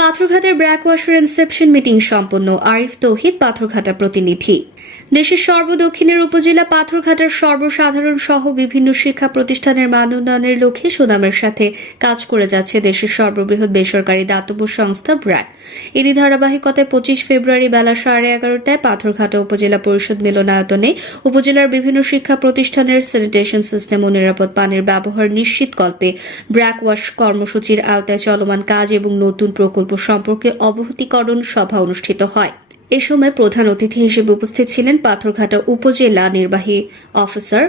পাথরঘাটের ব্র্যাক ওয়াশের reception meeting সম্পন্ন। আরিফ তৌহিদ, পাথরঘাটা প্রতিনিধি। দেশের সর্বদক্ষিণের উপজেলা পাথরঘাটার সর্বসাধারণ সহ বিভিন্ন শিক্ষা প্রতিষ্ঠানের মান উন্নয়নের লক্ষ্যে সুনামের সাথে কাজ করে যাচ্ছে দেশের সর্ববৃহৎ বেসরকারি দাতব্য সংস্থা ব্র্যাক। এরই ধারাবাহিকতায় 25 ফেব্রুয়ারি বেলা 11:30টায় পাথরঘাটা উপজেলা পরিষদ মিলনায়তনে উপজেলার বিভিন্ন শিক্ষা প্রতিষ্ঠানের স্যানিটেশন সিস্টেম ও নিরাপদ পানির ব্যবহার নিশ্চিতকল্পে ব্র্যাক ওয়াশ কর্মসূচির আওতায় চলমান কাজ এবং নতুন প্রকল্প সম্পর্কে অবহিতকরণ সভা অনুষ্ঠিত হয়। এ সময় প্রধান অতিথি হিসেবে উপস্থিত ছিলেন পাথরঘাটা উপজেলা নির্বাহী অফিসার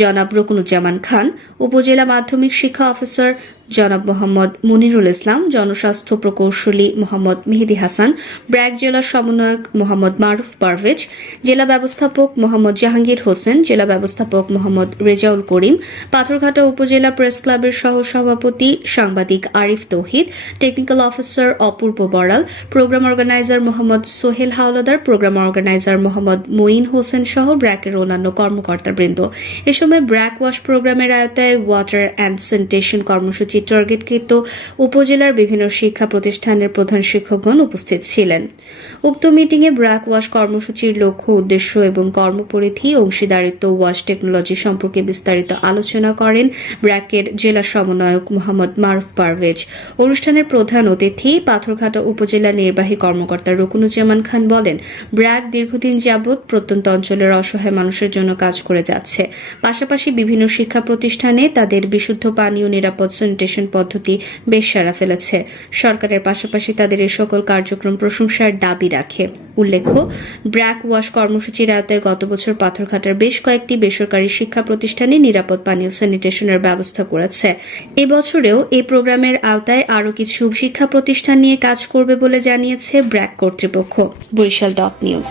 জনাব রুকনুজ্জামান খান, উপজেলা মাধ্যমিক শিক্ষা অফিসার জনাব মোহাম্মদ মুনিরুল ইসলাম, জনস্বাস্থ্য প্রকৌশলী মোহাম্মদ মেহেদী হাসান, ব্র্যাক জেলা সমন্বয়ক মোহাম্মদ মারুফ পারভেজ, জেলা ব্যবস্থাপক মোহাম্মদ জাহাঙ্গীর হোসেন, জেলা ব্যবস্থাপক মোহাম্মদ রেজাউল করিম, পাথরঘাটা উপজেলা প্রেস ক্লাবের সহসভাপতি সাংবাদিক Arif Tauhid, technical officer Apurba Baral, programme organiser Mohammad Sohel Howlader, programme organiser Mohammad Moin Hossain সহ ব্র্যাকের অন্যান্য কর্মকর্তাবৃন্দ। এ সময় ব্র্যাক ওয়াশ প্রোগ্রামের আওতায় ওয়াটার অ্যান্ড স্যানিটেশন কর্মসূচি টার্গেটকৃত উপজেলার বিভিন্ন শিক্ষা প্রতিষ্ঠানের প্রধান শিক্ষকগণ উপস্থিত ছিলেন। উক্ত মিটিংয়ে ব্র্যাক ওয়াশ কর্মসূচির লক্ষ্য, উদ্দেশ্য এবং কর্মপরিধি, অংশীদারিত্ব, ওয়াশ টেকনোলজি সম্পর্কে বিস্তারিত আলোচনা করেন ব্র্যাকের জেলা সমন্বয়ক মোহাম্মদ মারুফ পারভেজ। অনুষ্ঠানের প্রধান অতিথি পাথরঘাটা উপজেলা নির্বাহী কর্মকর্তা রুকনুজ্জামান খান বলেন, ব্র্যাক দীর্ঘদিন যাবৎ প্রত্যন্ত অঞ্চলের অসহায় মানুষের জন্য কাজ করে যাচ্ছে। পাশাপাশি বিভিন্ন শিক্ষা প্রতিষ্ঠানে তাদের বিশুদ্ধ পানি ও নিরাপদ স্যানিটেশন পদ্ধতি বেশ সাড়া ফেলেছে। সরকারের পাশাপাশি তাদের এই সকল কার্যক্রম প্রশংসার দাবি রাখে। উল্লেখ্য, ব্র্যাক ওয়াশ কর্মসূচির আওতায় গত বছর পাথরঘাটার বেশ কয়েকটি বেসরকারি শিক্ষা প্রতিষ্ঠানে নিরাপদ পানি ও স্যানিটেশনের ব্যবস্থা করেছে। এবছরেও এই প্রোগ্রামের আওতায় আরও কিছু শিক্ষা প্রতিষ্ঠান নিয়ে কাজ করবে বলে জানিয়েছে ব্র্যাক কর্তৃপক্ষ। বরিশাল নিউজ।